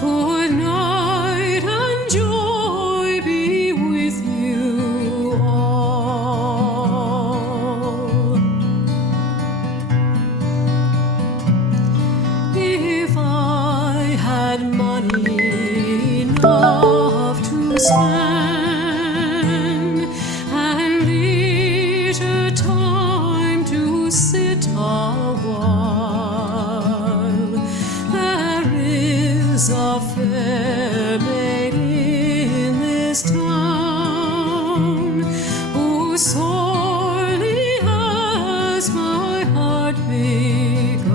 Good night and joy be with you all. If I had money enough to spend and leisure time to sit a while, there is a fair maid in this town who sorely has my heart beguiled.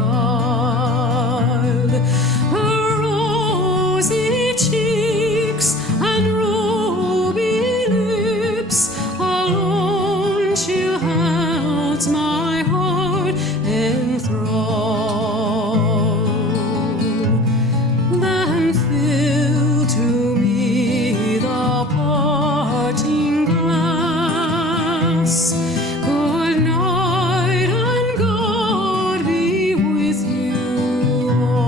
Her rosy cheeks and ruby lips alone she holds my heart enthralled. Then fill to me the parting glass. Good night and God be with you all.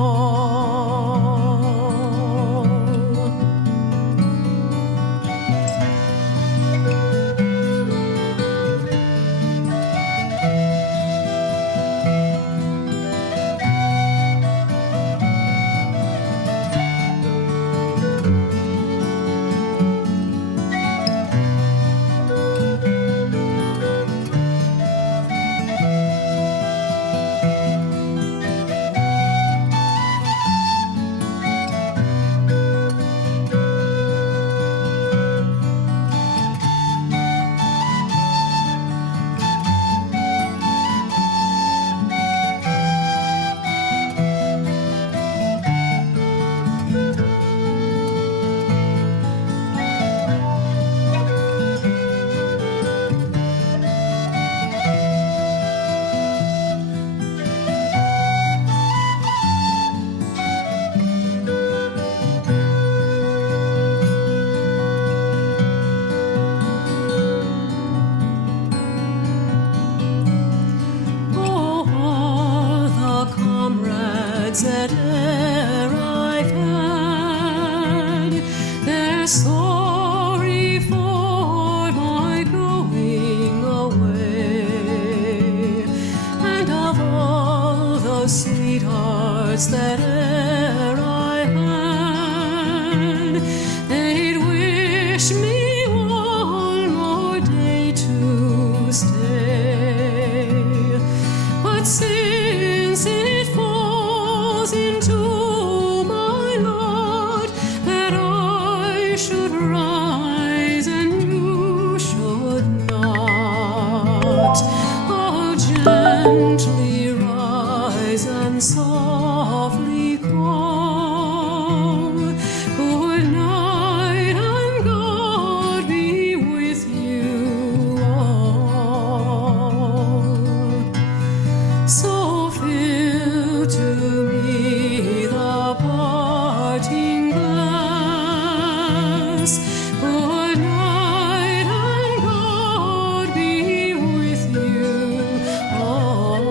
Oh, all the comrades that e'er I've had, they're sorry for my going away. And of all the sweethearts that e'er I had, they'd wish me one more day to stay. But since it falls into my lot that I should rise and you should not, I'll gently rise and softly call. Good night and God be with you all. So fill to me the parting glass. Good night and God be with you all.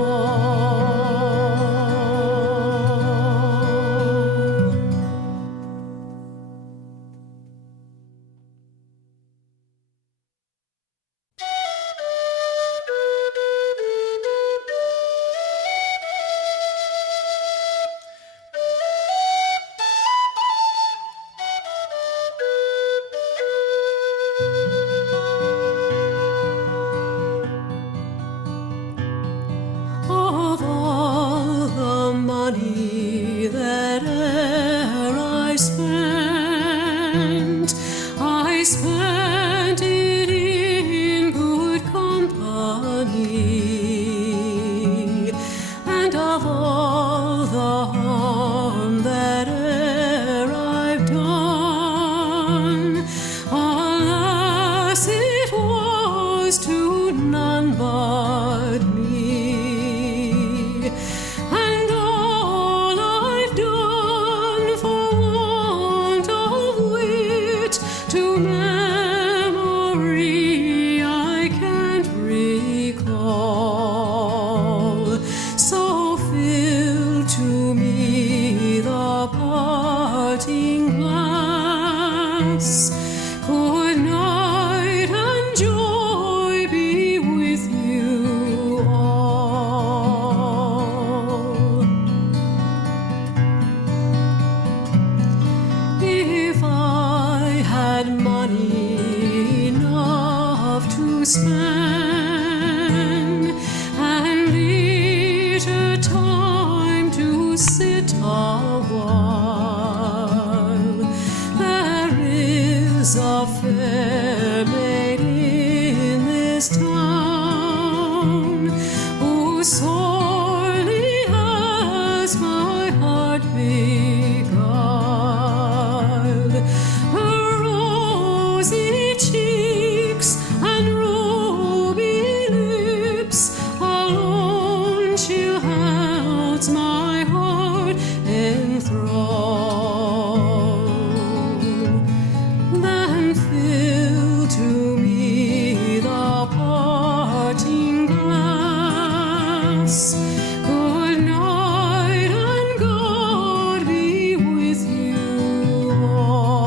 Of all the money that e'er I spent it in good company. And of all the harm that e'er I've done, alas, it was to none but me. And all I've done for parting glass. Good night and joy be with you all. If I had money enough to spend and leisure time to sit a while, there is a fair maid in this town who sorely has my heart beguiled. Her rosy cheeks and ruby lips alone she holds my heart enthralled. Then fill to me the parting glass. Good night and God be with you all.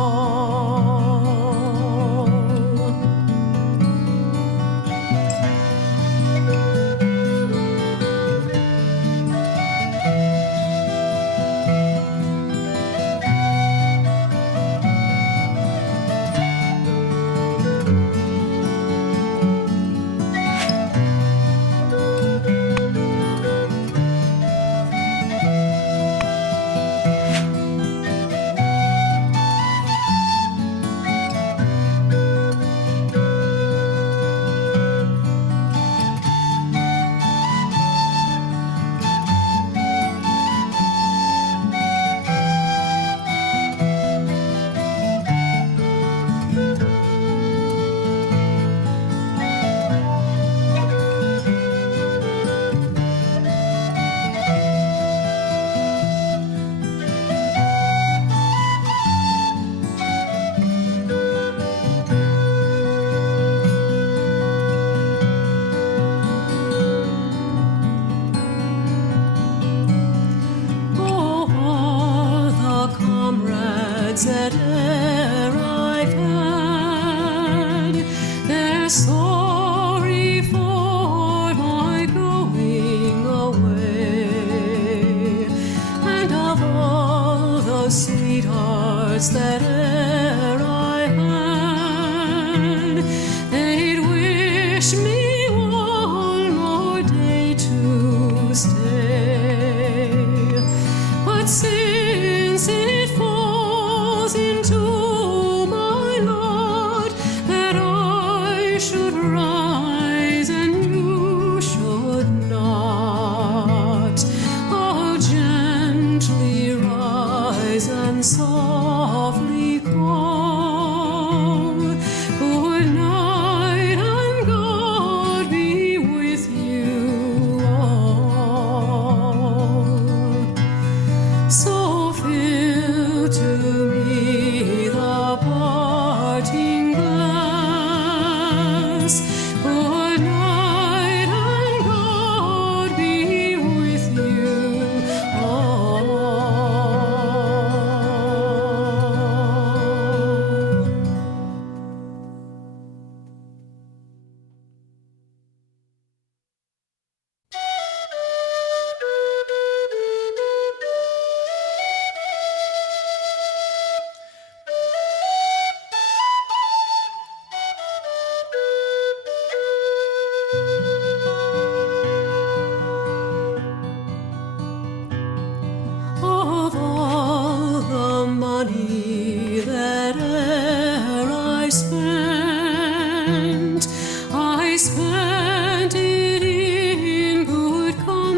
All the comrades that e'er I've had, they're sorry for my going away. And of all the sweethearts that e'er I had, they'd wish me one more day to stay. But since it falls into my lot that I should rise and you should not, I'll gently rise and softly call. Good night and God be with you all. So fill to me the parting glass. Good night and God be with you all. Of all the money that e'er I spent it in good company.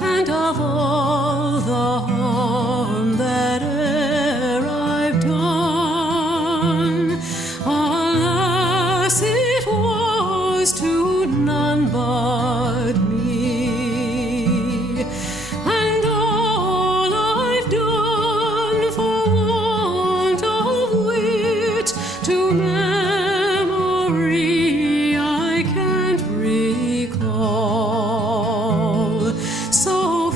And of all the harm that e'er I've done, alas, it was to none but me. And all I've done for want of wit to memory I can't recall. So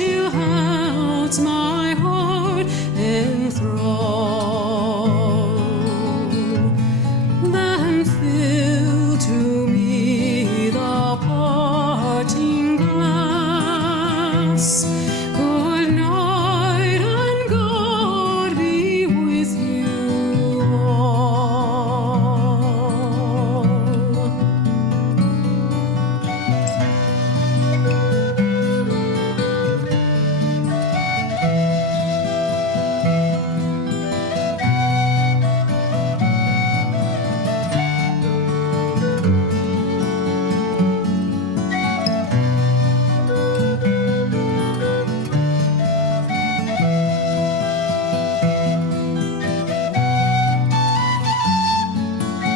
you held my heart enthralled.